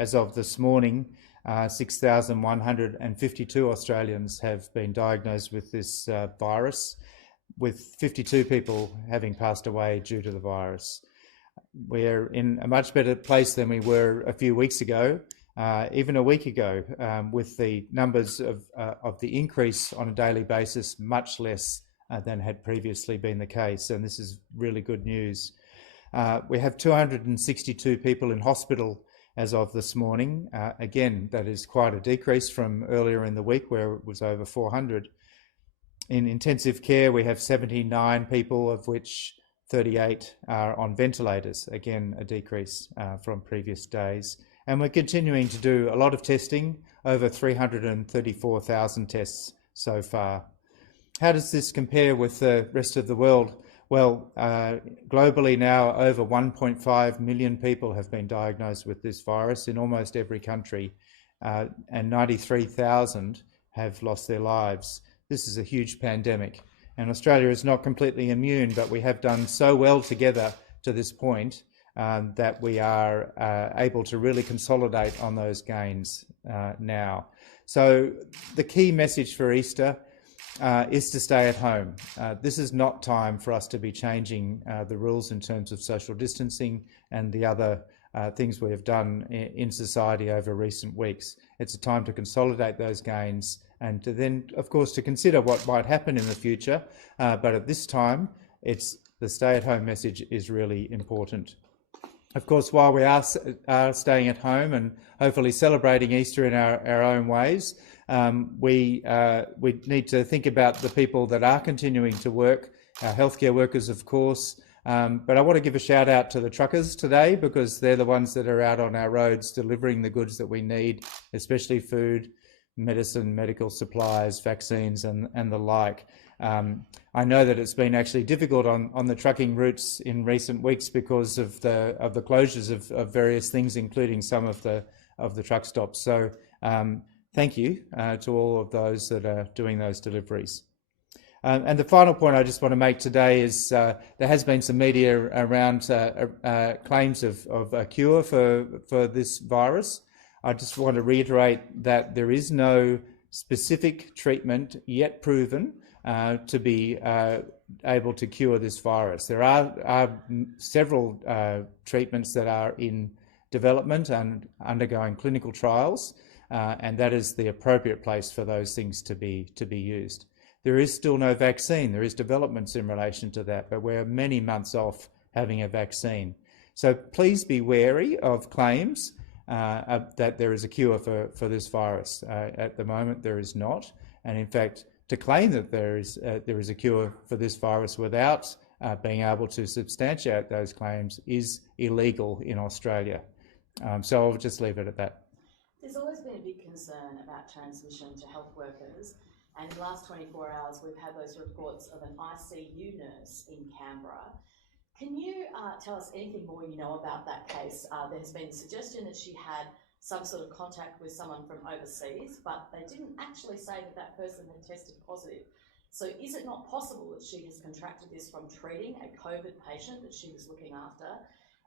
as of this morning, 6,152 Australians have been diagnosed with this virus, with 52 people having passed away due to the virus. We're in a much better place than we were a few weeks ago, even a week ago, with the numbers of the increase on a daily basis much less than had previously been the case, and this is really good news. We have 262 people in hospital as of this morning. Again, that is quite a decrease from earlier in the week where it was over 400. In intensive care, we have 79 people, of which 38 are on ventilators. Again, a decrease from previous days. And we're continuing to do a lot of testing, over 334,000 tests so far. How does this compare with the rest of the world? Well, globally now, over 1.5 million people have been diagnosed with this virus in almost every country, and 93,000 have lost their lives. This is a huge pandemic, and Australia is not completely immune, but we have done so well together to this point that we are able to really consolidate on those gains now. So the key message for Easter is to stay at home. This is not time for us to be changing the rules in terms of social distancing and the other things we have done in society over recent weeks. It's a time to consolidate those gains and to then, of course, to consider what might happen in the future. But at this time, it's the stay-at-home message is really important. Of course, while we are staying at home and hopefully celebrating Easter in our own ways, we need to think about the people that are continuing to work, our healthcare workers, of course. But I want to give a shout out to the truckers today, because they're the ones that are out on our roads delivering the goods that we need, especially food, medicine, medical supplies, vaccines, and the like. I know that it's been actually difficult on the trucking routes in recent weeks because of the closures of various things, including some of the truck stops. So thank you to all of those that are doing those deliveries. And the final point I just want to make today is there has been some media around claims of a cure for this virus. I just want to reiterate that there is no specific treatment yet proven to be able to cure this virus. There are several treatments that are in development and undergoing clinical trials, and that is the appropriate place for those things to be used. There is still no vaccine. There is developments in relation to that, but we're many months off having a vaccine. So please be wary of claims that there is a cure for this virus. At the moment, there is not. And in fact, to claim that there is a cure for this virus without being able to substantiate those claims is illegal in Australia. So I'll just leave it at that. There's always been a big concern about transmission to health workers, and in the last 24 hours we've had those reports of an ICU nurse in Canberra. Can you tell us anything more you know about that case? There has been a suggestion that she had some sort of contact with someone from overseas, but they didn't actually say that that person had tested positive. So is it not possible that she has contracted this from treating a COVID patient that she was looking after?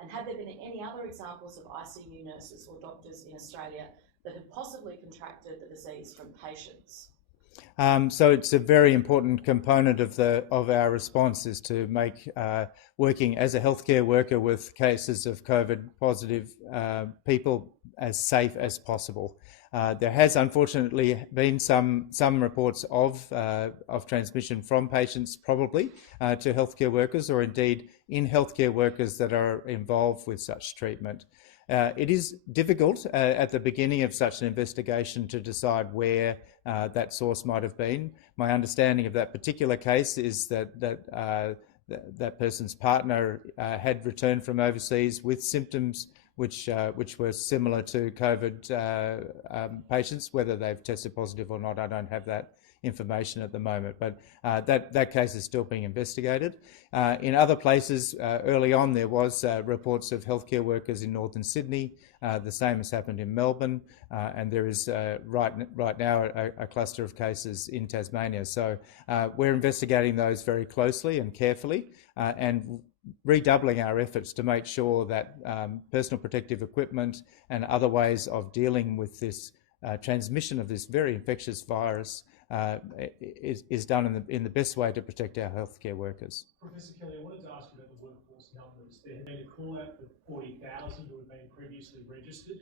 And have there been any other examples of ICU nurses or doctors in Australia that have possibly contracted the disease from patients? So it's a very important component of our response is to make working as a healthcare worker with cases of COVID positive people as safe as possible. There has unfortunately been some reports of transmission from patients probably to healthcare workers, or indeed in healthcare workers that are involved with such treatment. It is difficult at the beginning of such an investigation to decide where that source might have been. My understanding of that particular case is that that person's partner had returned from overseas with symptoms which were similar to COVID patients. Whether they've tested positive or not, I don't have that information at the moment, but that case is still being investigated. In other places, early on there was reports of healthcare workers in northern Sydney. The same has happened in Melbourne, and there is right now a cluster of cases in Tasmania. So we're investigating those very closely and carefully, and redoubling our efforts to make sure that personal protective equipment and other ways of dealing with this transmission of this very infectious virus is done in the best way to protect our healthcare workers. Professor Kelly, I wanted to ask you about the workforce numbers. There had been a call out for 40,000 who had been previously registered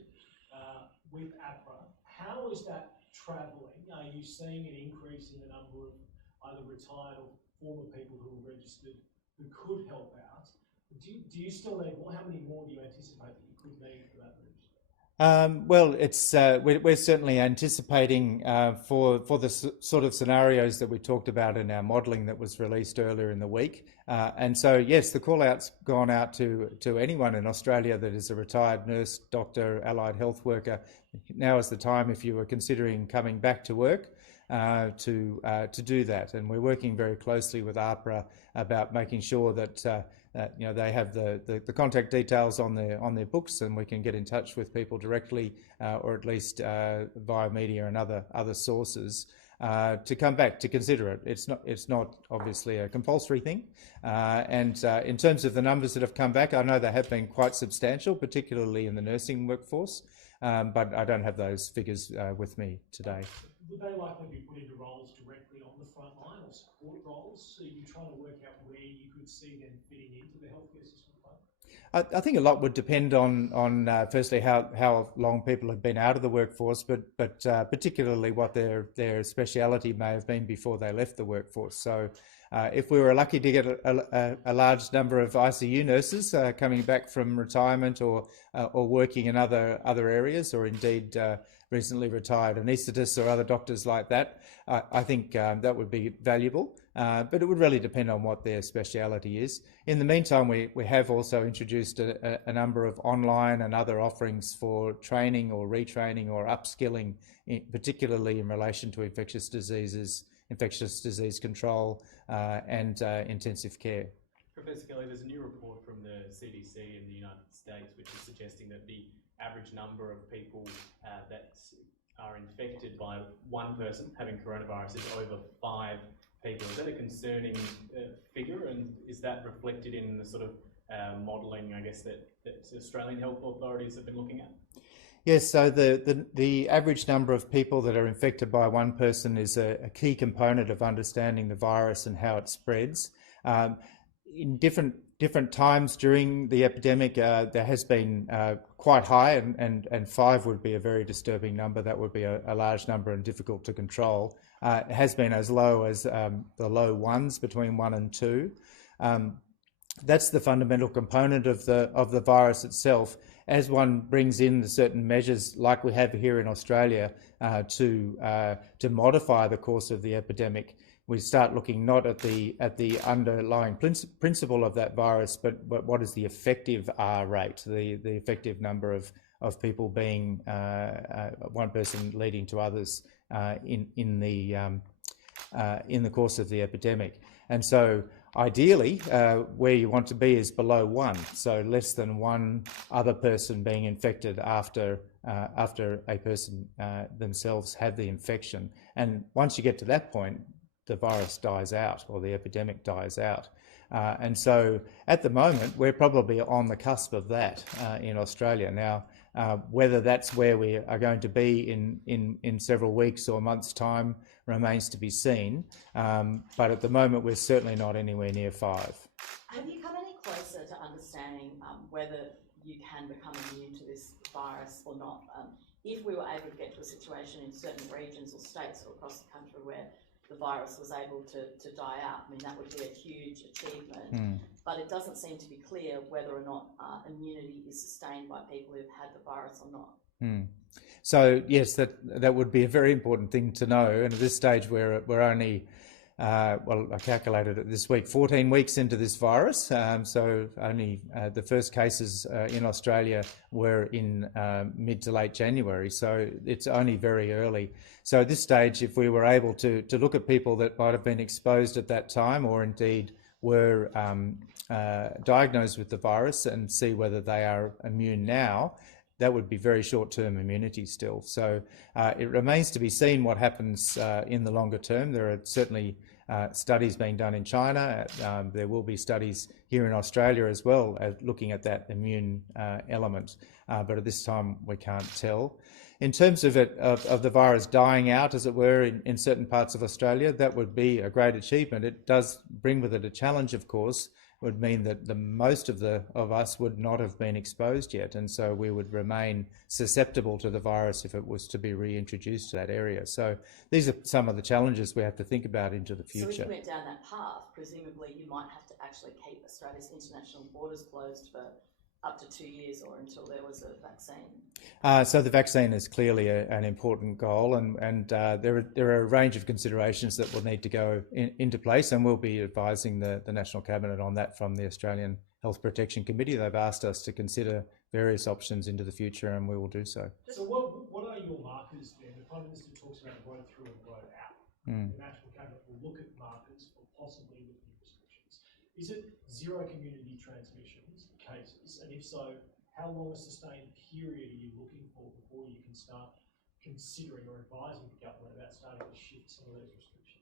with APRA. How is that travelling? Are you seeing an increase in the number of either retired or former people who are registered who could help out? Do you still need more? How many more do you anticipate that you could need for that register? Well, it's we're certainly anticipating for the sort of scenarios that we talked about in our modelling that was released earlier in the week. And so, yes, the call out's gone out to anyone in Australia that is a retired nurse, doctor, allied health worker. Now is the time, if you were considering coming back to work, to do that. And we're working very closely with APRA about making sure that you know, they have the contact details on their books, and we can get in touch with people directly, or at least via media and other sources, to come back to consider it. It's not obviously a compulsory thing. And in terms of the numbers that have come back, I know they have been quite substantial, particularly in the nursing workforce, but I don't have those figures with me today. Would they likely be put into roles directly on the front line or support roles? So you're trying to work out where you could see them fitting into the healthcare system? I think a lot would depend on firstly how long people have been out of the workforce, but particularly what their speciality may have been before they left the workforce. So if we were lucky to get a large number of ICU nurses coming back from retirement or working in other areas, or indeed recently retired anaesthetists or other doctors like that, I think that would be valuable. But it would really depend on what their speciality is. In the meantime, we have also introduced a number of online and other offerings for training or retraining or upskilling, particularly in relation to infectious diseases, infectious disease control, and intensive care. Professor Kelly, there's a new report from the CDC in the United States which is suggesting that the average number of people that are infected by one person having coronavirus is over 5 people. Is that a concerning figure, and is that reflected in the sort of modelling, I guess, that Australian health authorities have been looking at? Yes, so the average number of people that are infected by one person is a key component of understanding the virus and how it spreads. In different times during the epidemic, there has been quite high, and 5 would be a very disturbing number. That would be a large number and difficult to control. It has been as low as the low ones, between 1 and 2. That's the fundamental component of the virus itself. As one brings in certain measures, like we have here in Australia, to modify the course of the epidemic, we start looking not at the underlying principle of that virus, but what is the effective R rate, the effective number of people being one person leading to others in the course of the epidemic. And so ideally, where you want to be is below 1, so less than 1 other person being infected after a person themselves had the infection. And once you get to that point, the virus dies out, or the epidemic dies out. And so at the moment, we're probably on the cusp of that in Australia. Now, whether that's where we are going to be in several weeks or months' time remains to be seen. But at the moment, we're certainly not anywhere near 5. Have you come any closer to understanding whether you can become immune to this virus or not? If we were able to get to a situation in certain regions or states or across the country where the virus was able to die out, I mean, that would be a huge achievement. But it doesn't seem to be clear whether or not immunity is sustained by people who've had the virus or not. So yes, that would be a very important thing to know. And at this stage, we're only, well, I calculated it this week, 14 weeks into this virus. So only the first cases in Australia were in mid to late January. So it's only very early. So at this stage, if we were able to look at people that might have been exposed at that time, or indeed were diagnosed with the virus, and see whether they are immune now, that would be very short-term immunity still. So it remains to be seen what happens in the longer term. There are certainly studies being done in China. There will be studies here in Australia as well, looking at that immune element. But at this time, we can't tell. In terms of the virus dying out, as it were, in certain parts of Australia, that would be a great achievement. It does bring with it a challenge, of course. It would mean that most of us would not have been exposed yet, and so we would remain susceptible to the virus if it was to be reintroduced to that area. So these are some of the challenges we have to think about into the future. So if you went down that path, presumably you might have to actually keep Australia's international borders closed for up to 2 years or until there was a vaccine. So the vaccine is clearly an important goal, and there are a range of considerations that will need to go into place, and we'll be advising the National Cabinet on that from the Australian Health Protection Committee. They've asked us to consider various options into the future, and we will do so. So what are your markers then? The Prime Minister talks about road through and road out. The National Cabinet will look at markers for possibly lifting restrictions. Is it zero community transmission cases, and if so, how long a sustained period are you looking for before you can start considering or advising the government about starting to shift some of those restrictions?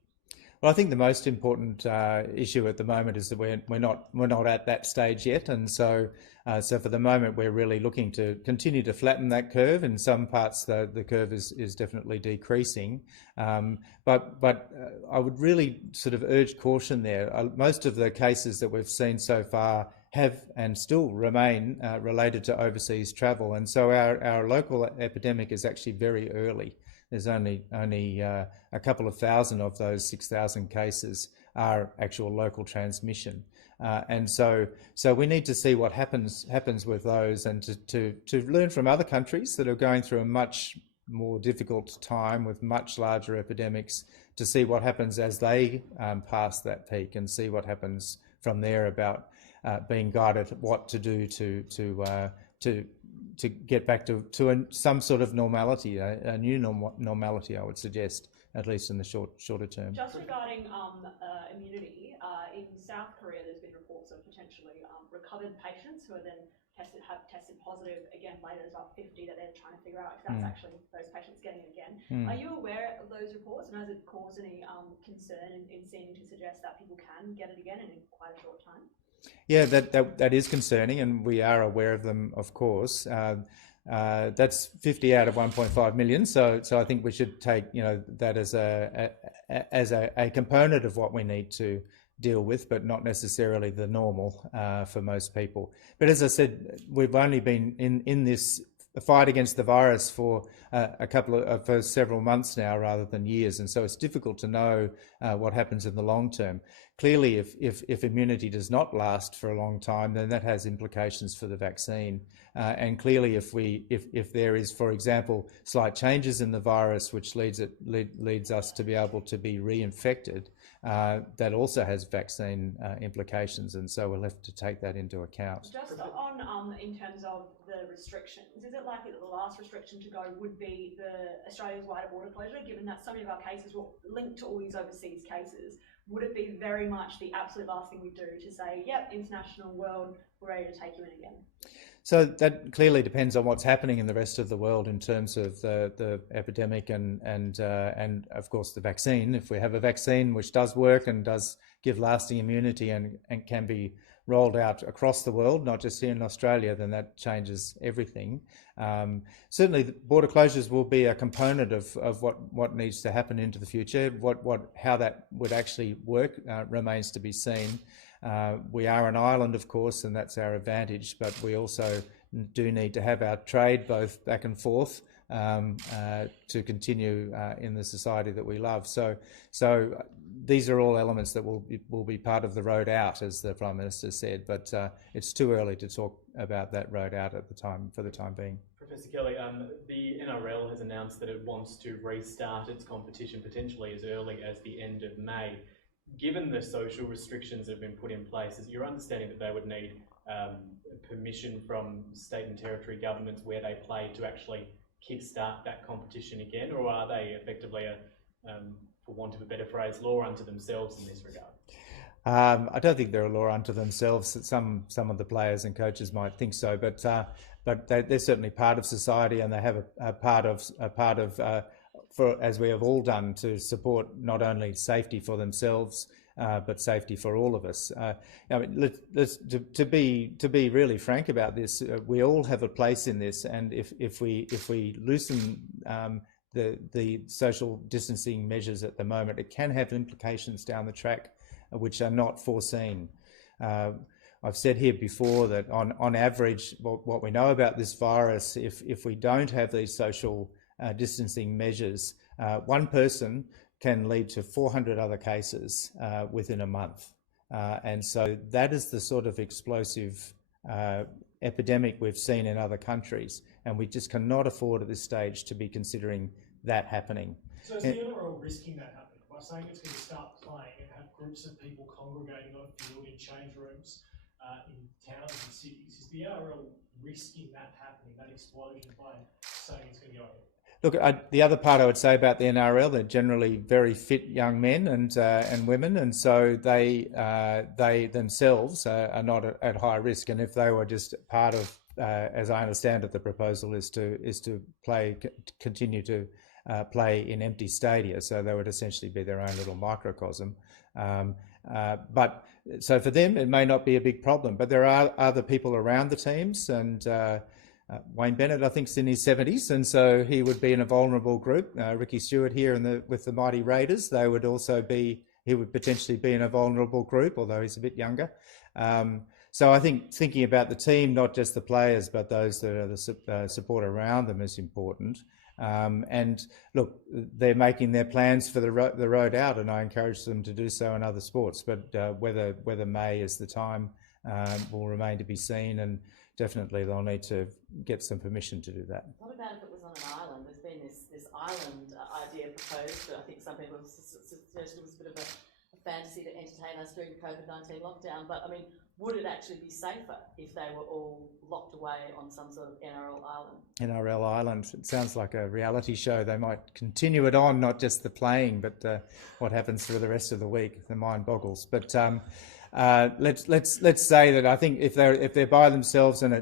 Well, I think the most important issue at the moment is that we're not at that stage yet, and so for the moment we're really looking to continue to flatten that curve. In some parts, the curve is definitely decreasing, but I would really sort of urge caution there. Most of the cases that we've seen so far have and still remain related to overseas travel, and so our local epidemic is actually very early. There's only a couple of thousand of those 6,000 cases are actual local transmission, and so we need to see what happens with those, and to learn from other countries that are going through a much more difficult time with much larger epidemics, to see what happens as they pass that peak, and see what happens from there about being guided what to do to get back to some sort of normality, a new normality, I would suggest, at least in the shorter term. Just regarding immunity, in South Korea, there's been reports of potentially recovered patients who are then have tested positive again later. There's about 50 that they're trying to figure out if that's actually those patients getting it again. Are you aware of those reports, and has it caused any concern in seeming to suggest that people can get it again in quite a short time? Yeah, that is concerning, and we are aware of them, of course. That's 50 out of 1.5 million, so I think we should take that as a component of what we need to deal with, but not necessarily the normal for most people. But as I said, we've only been in this fight against the virus for for several months now rather than years, and so it's difficult to know what happens in the long term. Clearly, if immunity does not last for a long time, then that has implications for the vaccine. And clearly, if there is, for example, slight changes in the virus, which leads us to be able to be reinfected, that also has vaccine implications, and so we'll have to take that into account. Just on in terms of the restrictions, is it likely that the last restriction to go would be Australia's wider border closure, given that so many of our cases were linked to all these overseas cases? Would it be very much the absolute last thing we do to say, yep, international world, we're ready to take you in again? So that clearly depends on what's happening in the rest of the world in terms of the epidemic and of course the vaccine. If we have a vaccine which does work and does give lasting immunity and can be rolled out across the world, not just here in Australia, then that changes everything. Certainly, the border closures will be a component of what needs to happen into the future. How that would actually work remains to be seen. We are an island, of course, and that's our advantage, but we also do need to have our trade both back and forth to continue in the society that we love. So these are all elements that will be part of the road out, as the Prime Minister said, but it's too early to talk about that road out for the time being. Professor Kelly, the NRL has announced that it wants to restart its competition potentially as early as the end of May. Given the social restrictions that have been put in place, is your understanding that they would need permission from state and territory governments where they play to actually kickstart that competition again, or are they effectively, for want of a better phrase, law unto themselves in this regard? I don't think they're a law unto themselves. Some of the players and coaches might think so, but they're certainly part of society, and they have a part of for, as we have all done, to support not only safety for themselves but safety for all of us. I mean, to be really frank about this, we all have a place in this, and if we loosen the social distancing measures at the moment, it can have implications down the track which are not foreseen. I've said here before that on average, what we know about this virus, if we don't have these social distancing measures, one person can lead to 400 other cases within a month. And so that is the sort of explosive epidemic we've seen in other countries, and we just cannot afford at this stage to be considering that happening. So is the NRL risking that happening by saying it's going to start playing and have groups of people congregating on a field in change rooms in towns and cities? Is the NRL risking that happening, that explosion, by saying it's going to go ahead? Look, the other part I would say about the NRL, they're generally very fit young men and women, and so they themselves are not at high risk. And if they were just part of, as I understand it, the proposal is to continue to play in empty stadia, so they would essentially be their own little microcosm. But so for them, it may not be a big problem, but there are other people around the teams, and Wayne Bennett, I think, is in his 70s, and so he would be in a vulnerable group. Ricky Stewart here with the Mighty Raiders, he would potentially be in a vulnerable group, although he's a bit younger. So I think thinking about the team, not just the players, but those that are the support around them, is important. And look, they're making their plans for the road out, and I encourage them to do so in other sports. But whether May is the time will remain to be seen, and definitely they'll need to get some permission to do that. What about if it was on an island? There's been this island idea proposed, but I think some people have suggested it was a bit of a fantasy to entertain us during the COVID-19 lockdown. But I mean, would it actually be safer if they were all locked away on some sort of NRL island? NRL island. It sounds like a reality show. They might continue it on, not just the playing, but what happens for the rest of the week. The mind boggles. But let's say that I think if they're by themselves and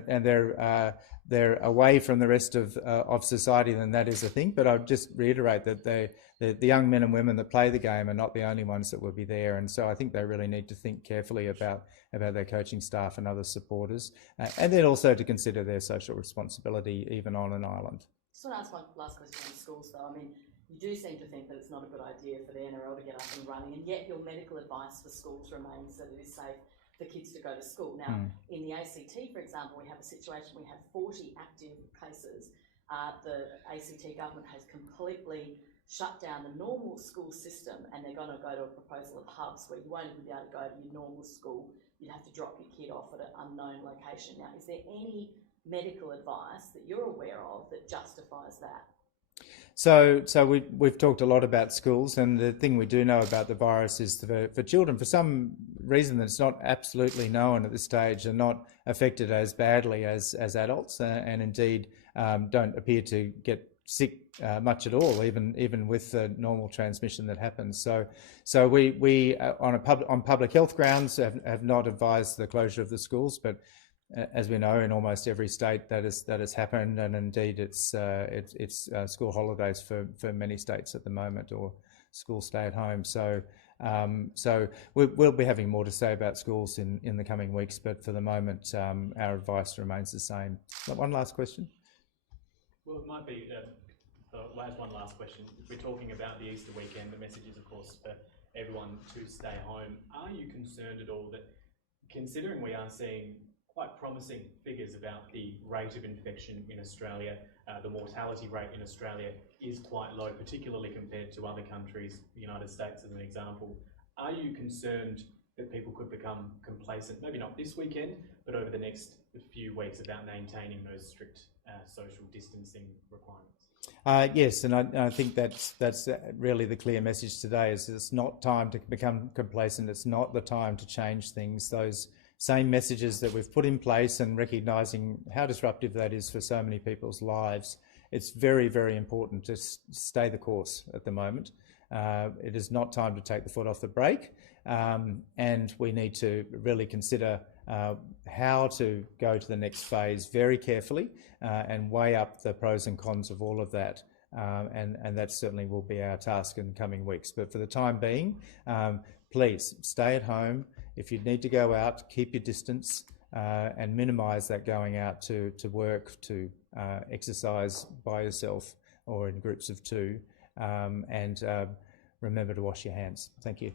they're away from the rest of society, then that is a thing. But I'd just reiterate that the young men and women that play the game are not the only ones that will be there, and so I think they really need to think carefully about their coaching staff and other supporters, and then also to consider their social responsibility even on an island. Just want to ask one last question on schools, though. I mean, you do seem to think that it's not a good idea for the NRL to get up and running, and yet your medical advice for schools remains that it is safe for kids to go to school. Now, in the ACT, for example, we have a situation, we have 40 active cases. The ACT government has completely shut down the normal school system, and they're going to go to a proposal of hubs where you won't even be able to go to your normal school. You'd have to drop your kid off at an unknown location. Now, is there any medical advice that you're aware of that justifies that? So we've talked a lot about schools, and the thing we do know about the virus is for children, for some reason that's not absolutely known at this stage, are not affected as badly as adults, and indeed don't appear to get sick much at all, even with the normal transmission that happens. So we on public health grounds have not advised the closure of the schools, but as we know, in almost every state that has happened, and indeed it's school holidays for many states at the moment, or school stay at home. So we'll be having more to say about schools in the coming weeks, but for the moment our advice remains the same. One last question. Well, it might be one last question. We're talking about the Easter weekend. The message is, of course, for everyone to stay home. Are you concerned at all that, considering we are seeing quite promising figures about the rate of infection in Australia, the mortality rate in Australia is quite low, particularly compared to other countries, the United States as an example. Are you concerned that people could become complacent, maybe not this weekend, but over the next few weeks, about maintaining those strict social distancing requirements? Yes, and I think that's really the clear message today, is it's not time to become complacent. It's not the time to change things. Those same messages that we've put in place, and recognising how disruptive that is for so many people's lives, it's very, very important to stay the course at the moment. It is not time to take the foot off the brake, and we need to really consider how to go to the next phase very carefully and weigh up the pros and cons of all of that. And that certainly will be our task in the coming weeks. But for the time being, please stay at home. If you need to go out, keep your distance and minimise that going out to work, to exercise by yourself or in groups of two. And remember to wash your hands. Thank you.